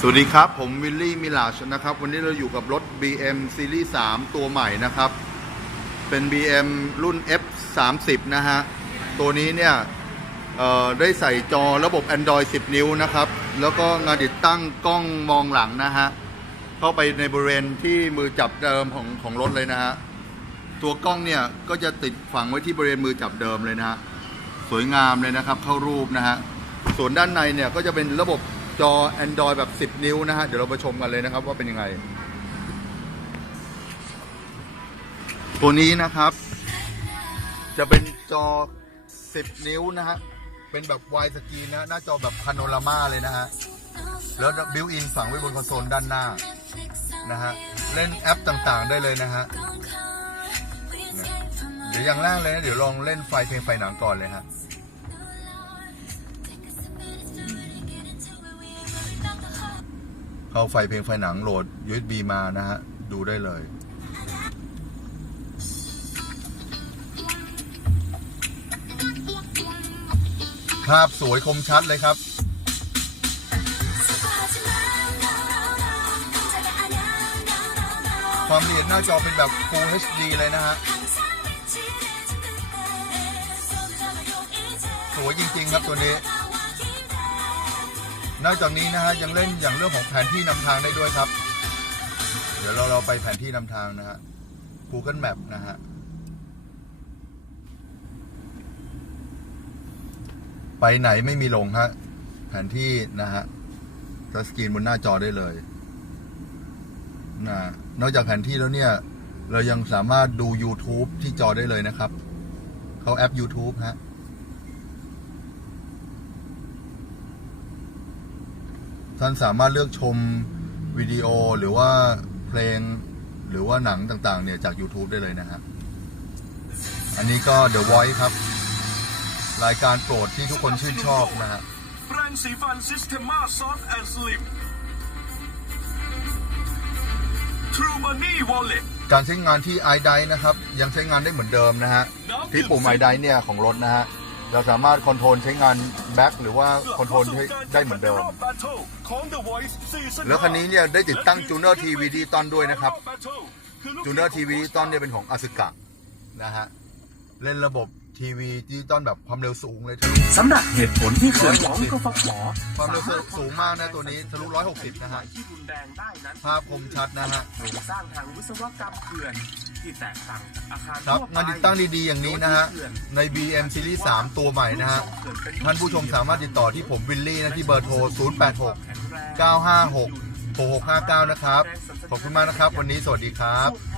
สวัสดีครับ ผมวิลลี่มิลาชนะครับ วันนี้เราอยู่กับรถ BM Series 3ตัวใหม่นะครับ เป็น BM รุ่น F 3 0นะฮะ ตัวนี้เนี่ยได้ใส่จอระบบ Android 10 นิ้วนะครับ แล้วก็งานติดตั้งกล้องมองหลังนะฮะ เข้าไปในบริเวณที่มือจับเดิมของของรถเลยนะฮะ ตัวกล้องเนี่ยก็จะติดฝังไว้ที่บริเวณมือจับเดิมเลยนะฮะ สวยงามเลยนะครับ เข้ารูปนะฮะ ส่วนด้านในเนี่ยก็จะเป็นระบบ จอ Android แบบ 10 นิ้วนะฮะ เดี๋ยวเราไปชมกันเลยนะครับว่าเป็นยังไง ตัวนี้นะครับ จะเป็นจอ 10 นิ้วนะฮะ เป็นแบบวายสกรีนนะ หน้าจอแบบพาโนรามาเลยนะฮะ แล้วบิวอินฝังไว้บนคอนโซลด้านหน้านะฮะ เล่นแอปต่างๆได้เลยนะฮะ เดี๋ยวอย่างแรกเลยนะ เดี๋ยวลองเล่นไฟเพลงไฟหนังก่อนเลยฮะ เข้าไฟเพลงไฟหนังโหลด USB มานะฮะ ดูได้เลย ภาพสวยคมชัดเลยครับความละเอียดหน้าจอเป็นแบบ Full HD เลยนะฮะ สวยจริง ๆ ครับตัวนี้ นอกจากนี้นะฮะยังเล่นอย่างเรื่องของแผนที่นำทางได้ด้วยครับ เดี๋ยวเราเราไปแผนที่นำทางนะฮะ Google Map นะฮะ ไปไหนไม่มีลงฮะ แผนที่นะฮะทัชสกรีนบนหน้าจอได้เลยนะนอกจากแผนที่แล้วเนี่ย เรายังสามารถดู YouTube ที่จอได้เลยนะครับ เขาแอป YouTube ฮะ ท่านสามารถเลือกชมวิดีโอหรือว่าเพลงหรือว่าหนังต่างๆ เนี่ยจาก YouTube ได้เลยนะฮะอันนี้ก็ The Voice ครับ รายการโปรดที่ทุกคนชื่นชอบนะฮะแปรงสีฟันซิสเ e มาซอฟต์แอนด์สลิม True Money Wallet การใช้งานที่ i d i นะครับ ยังใช้งานได้เหมือนเดิมนะฮะที่ปุ่ม i d i เนี่ยของรถนะฮะ เราสามารถคอนโทรลใช้งานแบ็คหรือว่าคอนโทรลได้เหมือนเดิม แล้วคันนี้เนี่ยได้ติดตั้งจูเนอร์ทีวีดิจิตอนด้วยนะครับจูเนอร์ทีวีดิจิตอนเนี่ยเป็นของอสึกะนะฮะ เล่นระบบ ทีวีดิจิตอลแบบความเร็วสูงเลยทะลุสำหรับเหตุผลที่เขื่อนของกฟผความเร็วสูงมากนะตัวนี้ทะลุ 160 นะฮะที่รุนแรงได้นั้นภาพคมชัดนะฮะโครงสร้างทางวิศวกรรมเขื่อนที่แตกต่างจากอาคารครับทั่วไปงานติดตั้งดีๆอย่างนี้นะฮะใน BM Series 3 ตัวใหม่นะฮะท่านผู้ชมสามารถติดต่อที่ผมวิลลี่นะที่เบอร์โทร 086 956 6659 นะครับ ขอบคุณมากนะครับ วันนี้สวัสดีครับช่วงแผ่นดิน